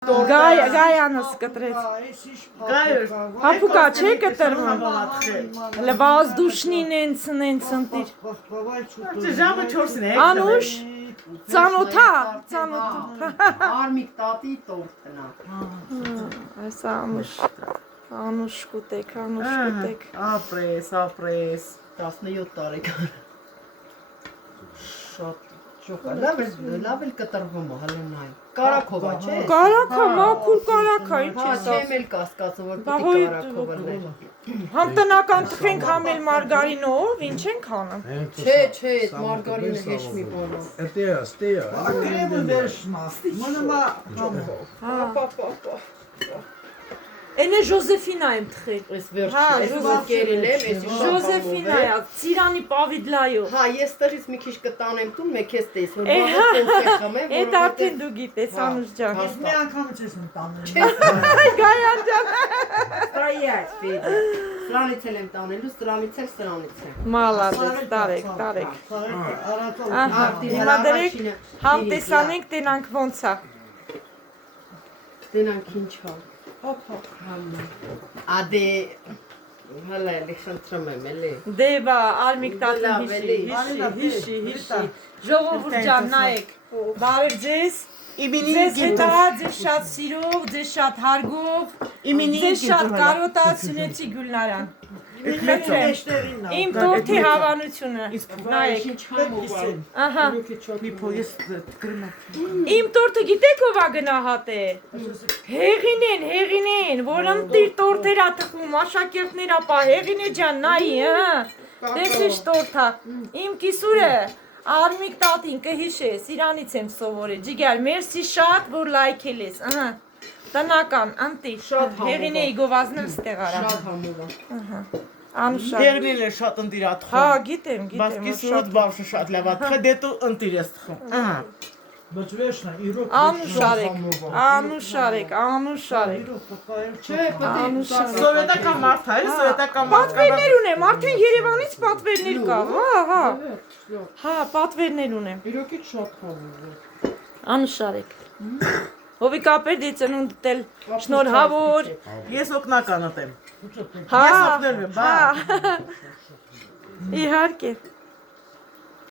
Գայանս կտրեց։ Հապուկա չէ կտրվում։ Լվազդուշնին են ընտիր։ Ժամը 4-ն է։ Անուշ, ծանոթա։ Արմիկ տատի տորտնա։ Այս անուշ կուտեք։ Ապրես, 17 տարեկան։ Շատ լավ էլ կտրվում է հլնային։ Կարակովա չէ։ Կարակա, մաքուր կարակա, ինչ ես ասում։ Չեմ էլ կասկածում, որ պիտի կարակովը լներ։ Համ տնական տխենք, համ էլ մարգարինով, ինչ ենք անում։ Չէ, մարգարինը հեշ մի բան է։ Ստեյա։ Ակրեմը վերջնա, մնումա համով։ Էնե Ժոզեֆինա եմ տխել։ Ես վերջը կերել եմ, ես Ժոզեֆինա է, Ծիրանի Պավիդլայով։ Հա, ես տղից մի քիչ կտանեմ տուն, մեկ ես տես, որ բանը կոնֆե խմեմ, Էդ արդեն դու գիտես, Անուշ ջան։ Ես մի անգամ չես տանել։ Գայան ջան։ Սրայի այս ֆիդը։ Սրանից էլ եմ տանելու, սրանից էլ սրանից եմ։ Մալադես, տարեք։ Ահա, հիմա դրեք, համ տեսանենք, տենանք ոնց է։ Տենանք ինչ հա։ Հոփ, ադե հələ էլի խնդրում եմ էլի։ Դե բա, Արմիկ տատին հիշի։ Ժողովուրդ ջան, նայեք, բարև ձեզ։ Ձեզ հետահատ, ձեզ շատ սիրով, ձեզ շատ հարգով, ձեզ շատ կարոտացունեցի Գուլնարան։ Իմ տորթի հավանությունը, նայեք։ Ահա։ Իմ տորթը գիտեք ով ա գնահատե։ Հեղինեն, որ ընտիր տորթերա թխում, աշակերտներ ապա, Հեղինե ջան, նայի, դես ինչ տորթա, իմ կիսուրը, Արմիկ տատին կհիշես, իրանից եմ սովորել, ջիգար, մերսի շատ, որ լայքել ես, տնական, ընտիր, Հեղինեի գովազնել ստեղ արա։ Շատ համով է։ Անուշար։ Հերնին է շատ ընտիր ատխում։ Հա, գիտեմ, Բայց կիսուրդ բավշը շատ լավ ատխը, դե դու ընտիր ես թխում։ Բայց վերջնա, իրոք Անուշարեք։ Չէ, պետք է Սովետական մարդ է, սովետական մարդ։ Պատվերներ ունեմ, արդեն Երևանից պատվերներ կա, հա, պատվերներ ունեմ։ իրոքից շատ համով է։ Անուշարեք։ Հովիկ ապերդ է ծնունդդ էլ շնորհավոր։ Ես օգնականդ եմ։ Հա, Ես օգնել եմ, բա։ իհարկե։